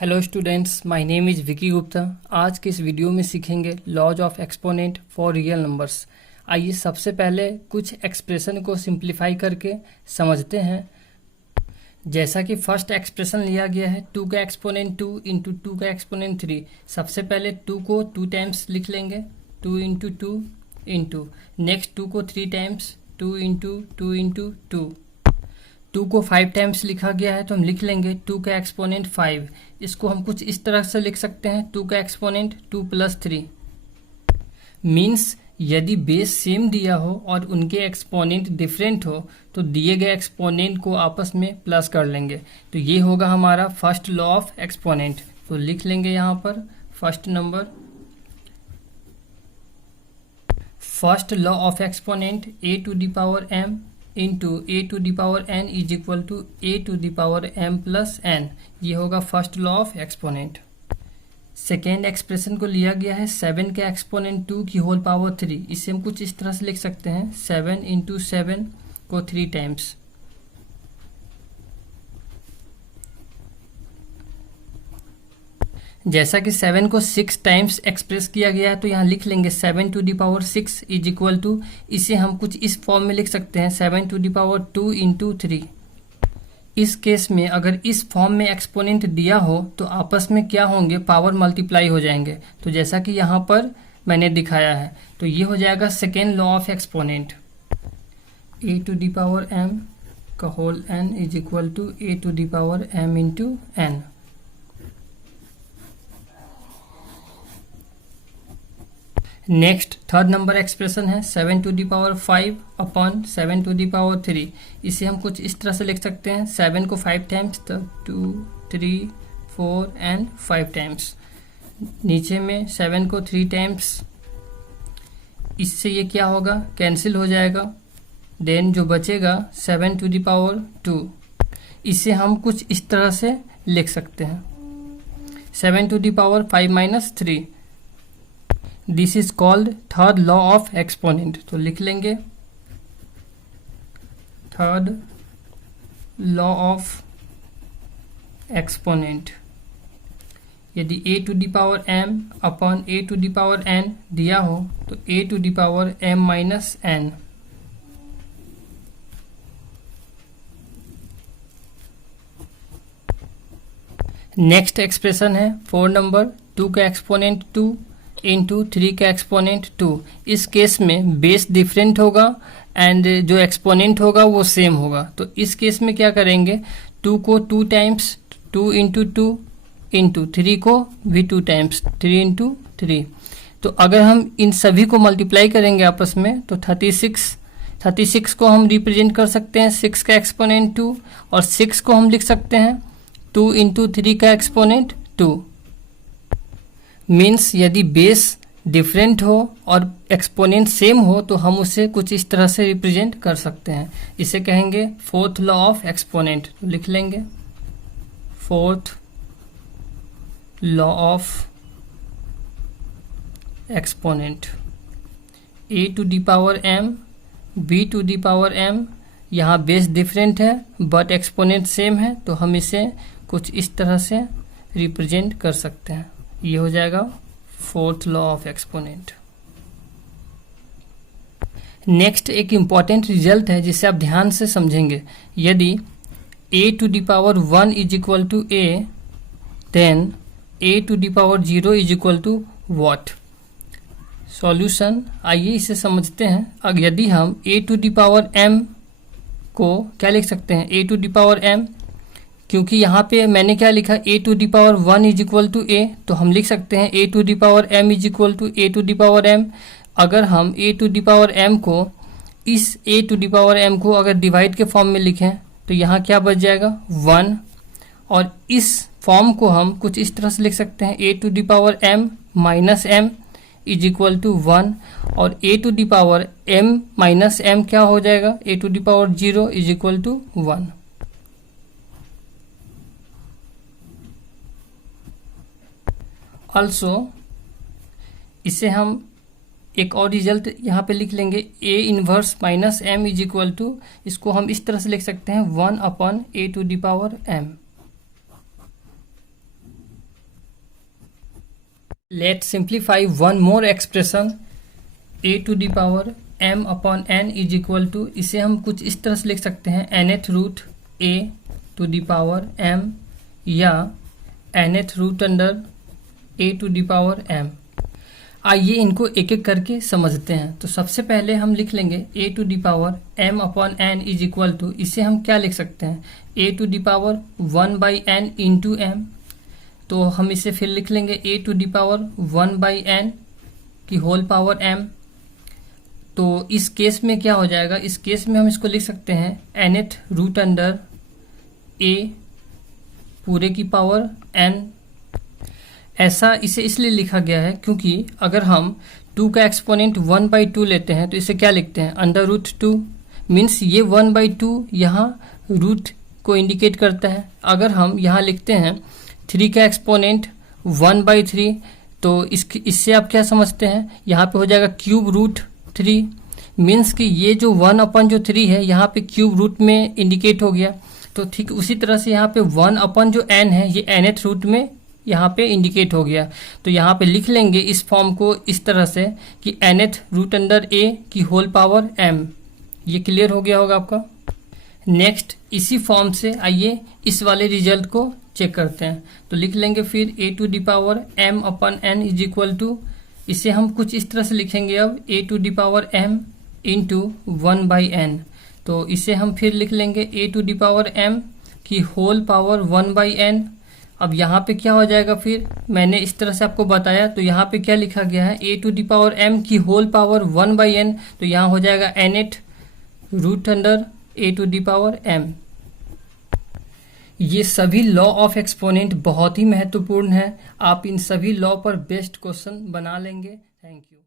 Hello students, my name is Vicky Gupta. आज के इस वीडियो में सीखेंगे laws of exponent for real numbers. आइए सबसे पहले कुछ एक्सप्रेशन को सिंप्लीफाई करके समझते हैं। जैसा कि फर्स्ट एक्सप्रेशन लिया गया है 2 का एक्सपोनेंट 2 इंटू 2 का एक्सपोनेंट 3। सबसे पहले 2 को 2 टाइम्स लिख लेंगे, 2 इंटू 2 इंटू नेक्स्ट 2 को 3 टाइम्स, 2 इंटू 2 इंटू 2। 2 को 5 टाइम्स लिखा गया है तो हम लिख लेंगे 2 का एक्सपोनेंट 5। इसको हम कुछ इस तरह से लिख सकते हैं 2 का एक्सपोनेंट 2 प्लस 3। मीन्स यदि बेस सेम दिया हो और उनके एक्सपोनेंट डिफरेंट हो तो दिए गए एक्सपोनेंट को आपस में प्लस कर लेंगे। तो ये होगा हमारा फर्स्ट लॉ ऑफ एक्सपोनेंट। तो लिख लेंगे यहाँ पर first law of exponent a to the power m into a to the power n is equal to a to the power m plus n। ये होगा first law of exponent. Second expression को लिया गया है 7 का exponent 2 की whole power 3। इसे हम कुछ इस तरह से लिख सकते हैं 7 इंटू 7 को 3 टाइम्स। जैसा कि 7 को 6 टाइम्स एक्सप्रेस किया गया है तो यहाँ लिख लेंगे 7 to the power 6 is equal to, इसे हम कुछ इस फॉर्म में लिख सकते हैं 7 टू द पावर 2 इंटू 3। इस केस में अगर इस फॉर्म में एक्सपोनेंट दिया हो तो आपस में क्या होंगे, पावर मल्टीप्लाई हो जाएंगे। तो जैसा कि यहाँ पर मैंने दिखाया है तो ये हो जाएगा second law of exponent, a to the power m का whole n is equal to a to the power m into n। Next third number expression है 7 to the power 5 upon 7 to the power 3। इसे हम कुछ इस तरह से लिख सकते हैं 7 को 5 टाइम्स तो 2 3 4 एंड 5 टाइम्स। नीचे में 7 को 3 टाइम्स। इससे ये क्या होगा, कैंसिल हो जाएगा। देन जो बचेगा 7 टू द पावर 2। इसे हम कुछ इस तरह से लिख सकते हैं 7 to the power 5 minus 3। This is called third law of exponent. तो लिख लेंगे थर्ड लॉ ऑफ एक्सपोनेंट। यदि a to the power m upon a to the power n दिया हो तो a to the power m minus n। Next expression है 4 number 2 का exponent 2 into 3 का एक्सपोनेंट 2। इस केस में बेस डिफरेंट होगा एंड जो एक्सपोनेंट होगा वो सेम होगा। तो इस केस में क्या करेंगे, 2 को 2 टाइम्स, 2 इंटू 2 इंटू 3 को भी 2 टाइम्स, 3 इंटू 3। तो अगर हम इन सभी को मल्टीप्लाई करेंगे आपस में तो 36 को हम रिप्रेजेंट कर सकते हैं 6 का एक्सपोनेंट 2 और 6 को हम लिख सकते हैं 2 इंटू 3 का एक्सपोनेंट 2। मीन्स यदि बेस डिफरेंट हो और एक्सपोनेंट सेम हो तो हम उसे कुछ इस तरह से रिप्रेजेंट कर सकते हैं। इसे कहेंगे फोर्थ लॉ ऑफ एक्सपोनेंट। तो लिख लेंगे fourth law of exponent, a to the power m b to the power m। यहाँ बेस डिफरेंट है बट एक्सपोनेंट सेम है तो हम इसे कुछ इस तरह से रिप्रेजेंट कर सकते हैं। ये हो जाएगा fourth law of exponent. Next एक इम्पॉर्टेंट रिजल्ट है जिसे आप ध्यान से समझेंगे। यदि a to the power 1 is equal to a, then a to the power 0 is equal to what. Solution आइए इसे समझते हैं। अब यदि हम a to the power m को क्या लिख सकते हैं, a to the power m, क्योंकि यहाँ पे मैंने क्या लिखा a to the power 1 is equal to a, तो हम लिख सकते हैं a to the power m is equal to a to the power m। अगर हम a to the power m को इस a to the power m को अगर डिवाइड के फॉर्म में लिखें तो यहाँ क्या बच जाएगा 1। और इस फॉर्म को हम कुछ इस तरह से लिख सकते हैं a to the power m minus m is equal to 1। और a to the power m minus m क्या हो जाएगा, a to the power 0 is equal to 1। Also इसे हम एक और रिजल्ट यहाँ पे लिख लेंगे a inverse minus m is equal to, इसको हम इस तरह से लिख सकते हैं 1 upon a to the power m। Let simplify one more expression a to the power m upon n is equal to, इसे हम कुछ इस तरह से लिख सकते हैं nth root a to the power m या nth root under a to the power m। आइए इनको एक एक करके समझते हैं। तो सबसे पहले हम लिख लेंगे a to the power m upon n is equal to, इसे हम क्या लिख सकते हैं a to the power 1 by n into m। तो हम इसे फिर लिख लेंगे a to the power 1 by n की होल पावर m। तो इस केस में क्या हो जाएगा, इस केस में हम इसको लिख सकते हैं nth रूट अंडर a पूरे की पावर n। ऐसा इसे इसलिए लिखा गया है क्योंकि अगर हम 2 का एक्सपोनेंट 1/2 लेते हैं तो इसे क्या लिखते हैं अंडर रूट 2, मीन्स ये 1/2 यहाँ रूट को इंडिकेट करता है। अगर हम यहाँ लिखते हैं 3 का एक्सपोनेंट 1/3 तो इससे आप क्या समझते हैं, यहाँ पे हो जाएगा क्यूब रूट 3, मीन्स कि ये जो 1/3 है यहाँ पे क्यूब रूट में इंडिकेट हो गया। तो ठीक उसी तरह से यहाँ पे 1/n है, ये nth रूट में यहाँ पे इंडिकेट हो गया। तो यहाँ पे लिख लेंगे इस फॉर्म को इस तरह से कि nth रूट अंडर a की होल पावर m। ये क्लियर हो गया होगा आपका। नेक्स्ट इसी फॉर्म से आइए इस वाले रिजल्ट को चेक करते हैं। तो लिख लेंगे फिर a to the power m upon n is equal to, इसे हम कुछ इस तरह से लिखेंगे अब a to the power m into 1 by n। तो इसे हम फिर लिख लेंगे a to the power m की होल पावर 1 बाई n। अब यहाँ पे क्या हो जाएगा, फिर मैंने इस तरह से आपको बताया तो यहाँ पे क्या लिखा गया है a to the power m की होल पावर 1 बाई n। तो यहाँ हो जाएगा nth root under a to the power m। ये सभी लॉ ऑफ एक्सपोनेंट बहुत ही महत्वपूर्ण है। आप इन सभी लॉ पर बेस्ड क्वेश्चन बना लेंगे। Thank you.